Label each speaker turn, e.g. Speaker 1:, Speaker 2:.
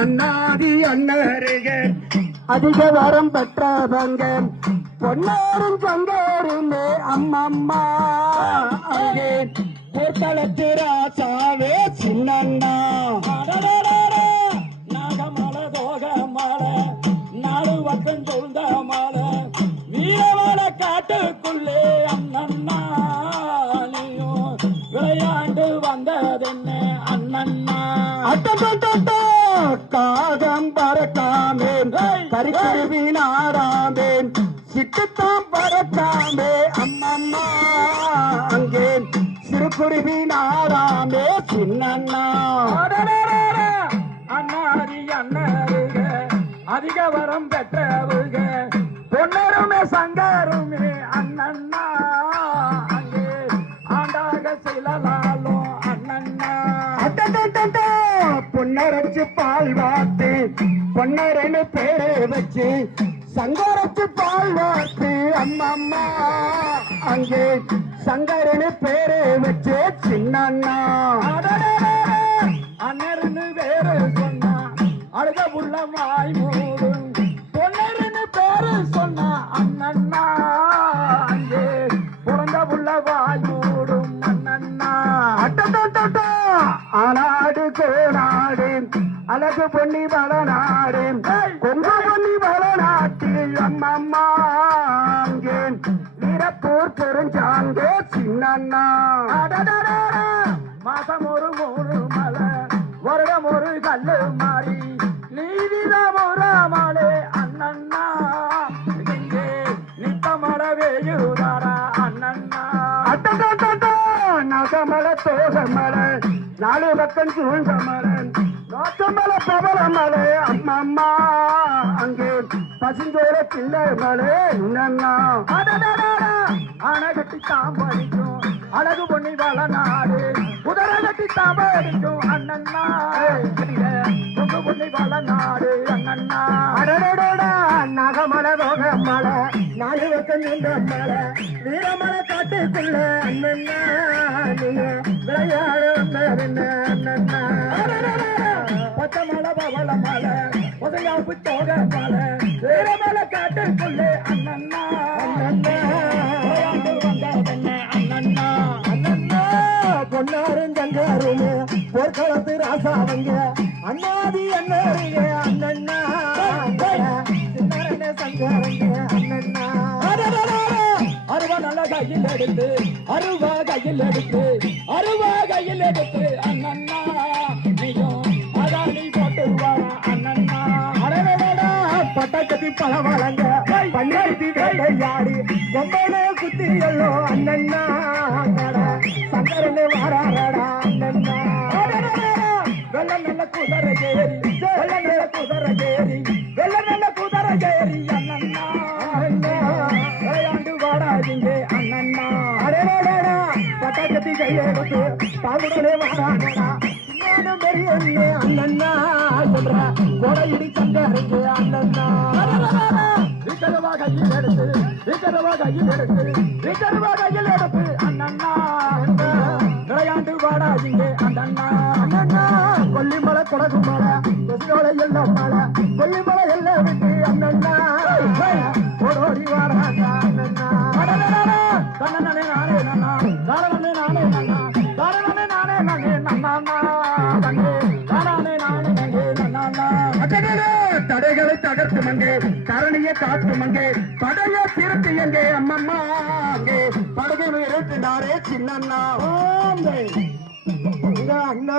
Speaker 1: அண்ணாதி அண்ணருக. அதிக வரம் பெற்றவங்க பொன்னாரும் சங்காருமே அம்மம்மா. அங்கே பொற்களத்து ராசாவே சின்னண்ணா.
Speaker 2: நாகமலை தோகமலை நாலு வட்டம் சொல்ந்த மலை. காட்டுக்குள்ளே அண்ணன்னா நீயும் விளையாண்டு வந்ததென்ன அண்ணன்னா
Speaker 1: காகம் பறக்காமே கரிக்குருவி நாடாமே சிட்டுத்தான் பறக்காமே அம்மம்மா அங்கே சிறுகுருவி நாடாமே சின்னண்ணா.
Speaker 2: அண்ணாரி அண்ணருக அதிக வரம் பெற்றவுக பொன்னருமே சங்கருமே அண்ணன்னா
Speaker 1: பொன்னரச்சு பால் வாத்து பொன்னரன்னு பேரை வச்சு சங்கரச்சு பால் வாத்து அம்மம்மா அங்கே சங்கரனு பேரை வச்சு சின்னண்ணா.
Speaker 2: அண்ணர்னு வேறு சொன்னா அழுத உள்ள வாய் மூடும். பொன்னர்னு பேரு சொன்னா அண்ணன்னா அங்கே பிறந்த உள்ள வாய் மூடும்.
Speaker 1: ஆனாடு கோனாடு அழகு பொன்னி வளநாடு கொங்கு பொன்னி வளநாட்டில் அம்மம்மா அங்கே வீரப்பூர் பெருஞ்சாங்கே சின்னண்ணா.
Speaker 2: அடடடடா, மாசம் ஒரு மூணு மலை வருடம் ஒரு கல்லு மாறி நீதிதான் ஒரு மலை அண்ணன்னா இங்கே நித்த மழை வேயுதாரா அண்ணன்னா
Speaker 1: அட்டட்டட்டட்ட, நகமல தோகமல நாலு பக்கம் சூழ்ந்தமல நோக்கமல பிரபல மலை அம்மம்மா அங்கே பசுஞ்சோர பிள்ளை மலை என்னன்னா
Speaker 2: அடடடடா, அணை கட்டி தாம்படிக்கும் அழகு பொண்ணி வள நாடு. குதிரை கட்டி தாம்பரிக்கும் அண்ணன்னா. பொண்ணி வள நாடு அண்ணன்னா.
Speaker 1: அடடடடா, நகமல மலை நாலு பக்கம் சூழ்ந்தமல வீரமல காட்டுக்குள்ள அண்ணன்னா விளையாட அண்ணன்னா
Speaker 2: பச்சை மலை பவள மலை புதையாப்பு தோக மலை வீரமலை காட்டுக்குள்ளே அண்ணன்னா
Speaker 1: தங்காருமே போர்க்களத்து ராசாவங்க அண்ணாதி அண்ணருங்க அண்ணன்னா
Speaker 2: அருவா நல்ல கையில் எடுத்து அருவா கையில் எடுத்து அருவா கையில் எடுத்து அண்ணன்னா நீயும் அதானி போட்டு வாரா அண்ணன்னா
Speaker 1: அடடடடா, பட்டாக்கத்தி பழவழங்க பன்னாடி வேட்டையாடி பொம்பளை குத்தி எல்லோ அண்ணன்னா சங்கரனே வாராடா அண்ணன்னா
Speaker 2: வெள்ள நல்ல குதிரை ஏறி வெள்ள நல்ல குதிரை ஏறி வெள்ள
Speaker 1: பட்டாக்கத்தி கையெடுத்து தாமுடனே வாராடா நானும் பெரிய அண்ணே அண்ணன்னா என்ற கொடையிடி சங்கரங்க அண்ணன்னா.
Speaker 2: வீட்டரவா கையில் எடுத்து வீட்டரவா கையில் எடுத்து வீட்டரவா கையில் எடுத்து அண்ணன்னா விளையாண்டு வாடாதீங்க அண்ணன்னா.
Speaker 1: அண்ணன்னா கொல்லிமலை கொடகு மலை கொசியோட எல்லாம் மலை. கொல்லிமலை எல்லாம் விட்டு அண்ணன்னா. ஓடோடி வாராடா அண்ணன்னா.
Speaker 2: நானே தானனே நானே
Speaker 1: தடைகளை தகர்த்து மங்கே தரணியை காத்து மங்கே படைய திருத்தி எங்கே அம்மம்மா அங்கே. படகை நிறுத்தினாரே சின்னண்ணா. ஓம் அண்ணா.